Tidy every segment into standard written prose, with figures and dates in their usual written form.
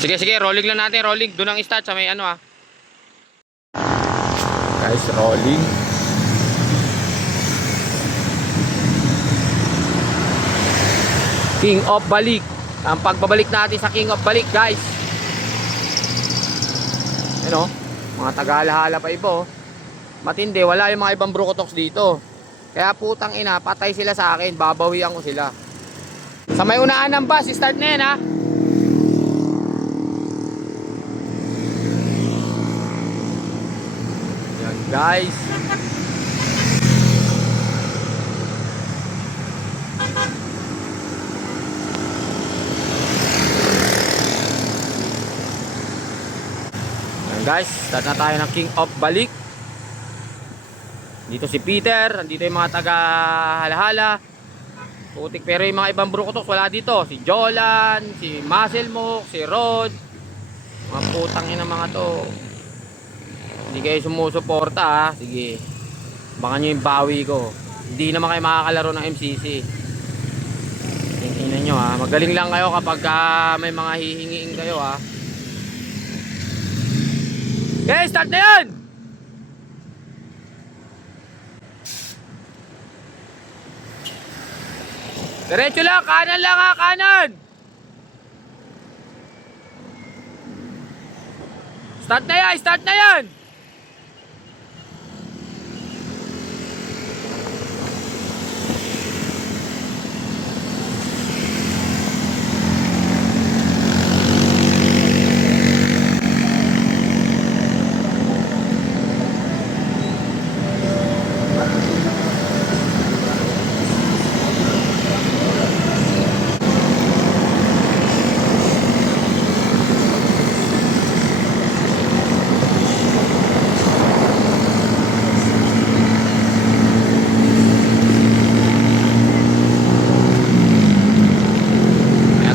Sige, sige, rolling lang natin, rolling. Doon ang start sa may ano ah. Guys, rolling. King of Balik. Ang pagbabalik natin sa King of Balik, guys. Ano? Mga taga-alahala pa iba oh. Matindi, wala yung mga ibang brukotoks dito. Kaya putang ina, patay sila sa akin, babawian ko sila. Sa may unaan ng bus, start na yan ha. Yan guys. Yan guys, start na tayo ng King of Balik. Dito si Peter, andito yung mga taga-halahala. Putik, pero yung mga ibang brukotoks wala dito. Si Jolan, si Musclemok, si Rod. Mga putang ina mga to. Hindi kayo sumusuporta ha. Sige, baka nyo yung bawi ko. Hindi naman kayo makakalaro ng MCC. Tingnan nyo ha. Magaling lang kayo kapag may mga hihingiin kayo ha. Okay, start na yan! Diretso lang, kanan lang ha, kanan! Start na yan, start na yan!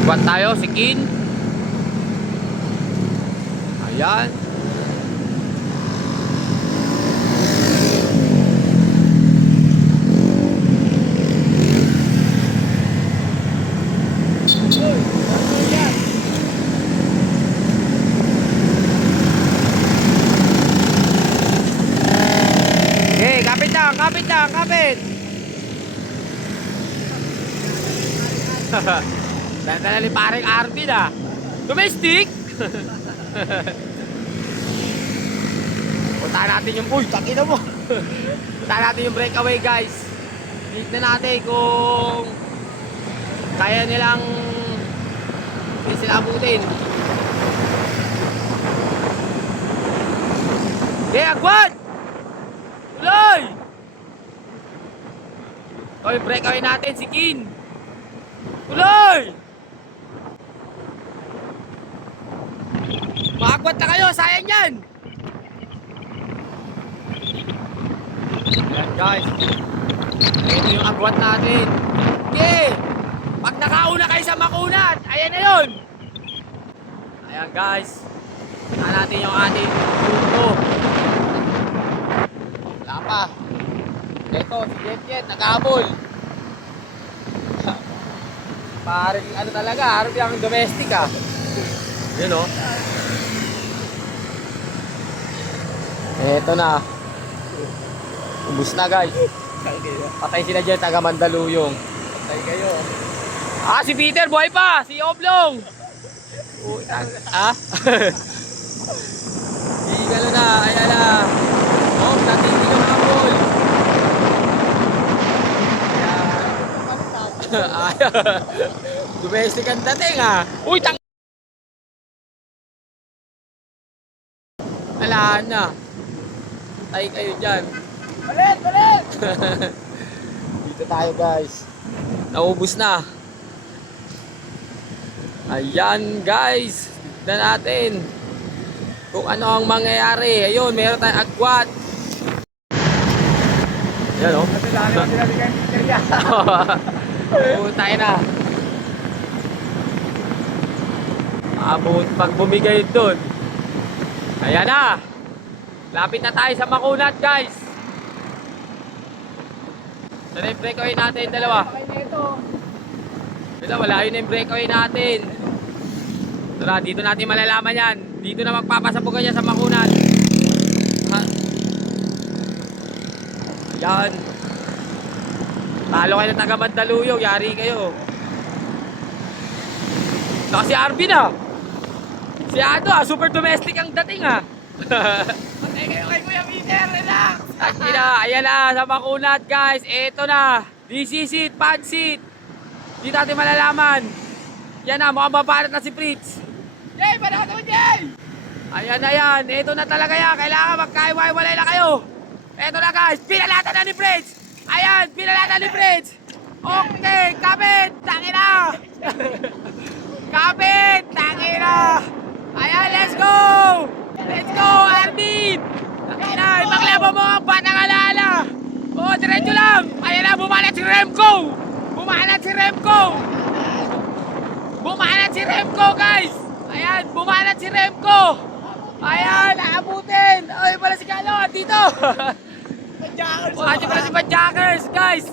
Nagbuat tayo, si Kin. Ayan. Okay, kapit lang, kapit lang, kapit. Dala ni paring Arvin ah. Domestic. Puntahan natin yung... Uy, takina mo. Puntahan natin yung breakaway guys. Tignan natin kung kaya nilang hindi sila abutin. Okay, agwad! Tuloy! Ito yung breakaway natin, si Kin. Tuloy! Makagwat na kayo, sayang yan! Ayan guys. Ito yung agwat natin. Okay! Pag nakauna kayo sa makunat, ayan na yun! Ayan guys. Tignan natin yung ating grupo. Wala pa. Ito, si Jet nag-aabol. Parang ano talaga, harap yung domestic ah. Yun o. Eto na. Ubus na guys. Patay sila dyan, taga Mandaluyong. Patay kayo. Ah, si Peter, buhay pa! Si Oblong! Ah? Higalo na, ayan na. Oh, natingin yung mga ball. Ayan. Domestic ang dating ah. Uy, tang... Alaan na. Patay kayo dyan. Balit! Balit! Dito tayo guys. Naubos na. Ayan guys. Tignan natin kung ano ang mangyayari. Ayun, meron tayong agwat. Ayan o. Tayo na. Abot pag bumigay doon. Ayan na. Lapit na tayo sa makunat guys. Ito na yung breakaway natin, dalawa. Wala, yun na yung breakaway natin. Tara, dito natin malalaman yan. Dito na magpapasabugan yan sa makunan. Ha? Yan. Talo kayo ng taga Mandaluyong, yari kayo. Saka si Arvin Si Ado super domestic ang dating Patay kayo kay Kuya Peter, relax! Ayan na, sa makunat guys. Eto na. This is it, pansit. Dito natin malalaman. Yan na, mukhang mabalat na si Fritz. Jay, panahon mo, Jay! Ayan na yan. Eto na talaga yan. Kailangan magkaiwalay na kayo. Eto na guys. Pinalatan na ni Fritz. Ayan, pinalatan ni Fritz. Okay, kapit. Tangina. Kapit. Tangina. Ayan, let's go. Let's go, Arvin. Tangina, ipaklabo mo ang batang alaala. Oh, diretso lang. Ayan na, bumalat si Remco. Bumalat si Remco. Bumalat si Remco, guys. Ayan, bumalat si Remco. Ayan, aabutin. Ay, pala si Galo, dito. Jackers! Oh, ati pala si Jackers, guys.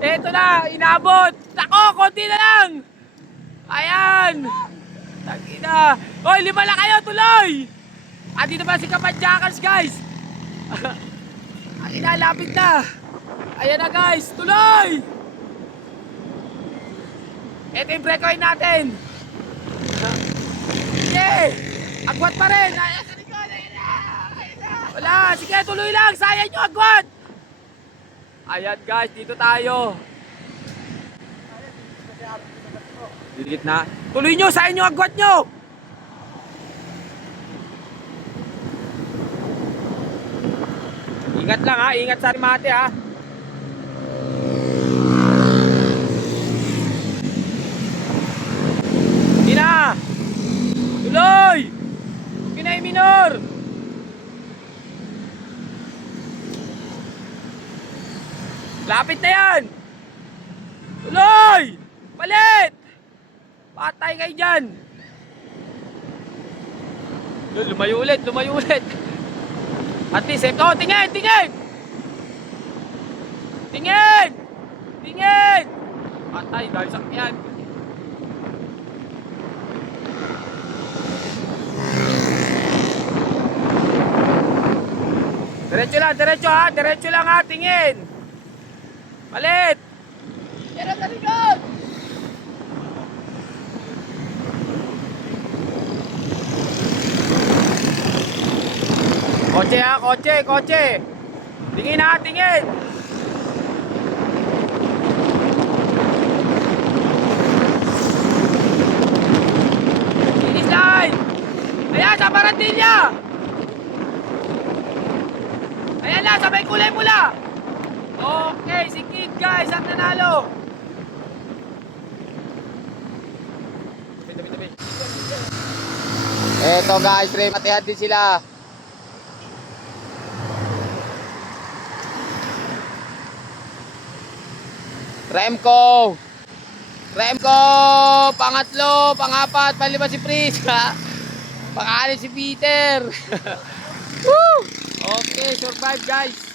Eto na, inabot. Nako, konti na lang. Ayan. Tangina. Oy, 5 lang kayo, tuloy. At dito pa si Jackers, guys. Ay, lapit na. Ayan na, guys, tuloy. Ito yung breakaway natin. Yeah. Agwat pa rin. Ayan sa likod. Ayan na. Wala. Sige, tuloy lang. Sayang nyo, agwat. Ayan, guys. Dito tayo. Dikit na. Tuloy nyo. Sayang nyo, agwat nyo. Ingat lang ingat sa rimate Hindi na. Tuloy. Pinay minor. Lapit na yan. Tuloy. Palit. Patay kayo dyan. Lumayo ulit. At least, tingin! Patay, dahil sakyan. Diretso lang tingin. Palit. Yan ang likod! Kotse. Tingin. Finish line. Ayan, sa Barandilla. Ayan na, sabay kulay pula. Okay, si Kid guys, ang nanalo. Eto guys, rematihan din sila. Remco, pangatlo, pangapat, panlima si Pris, pang-anim si Peter. Woo! Okay, survive guys.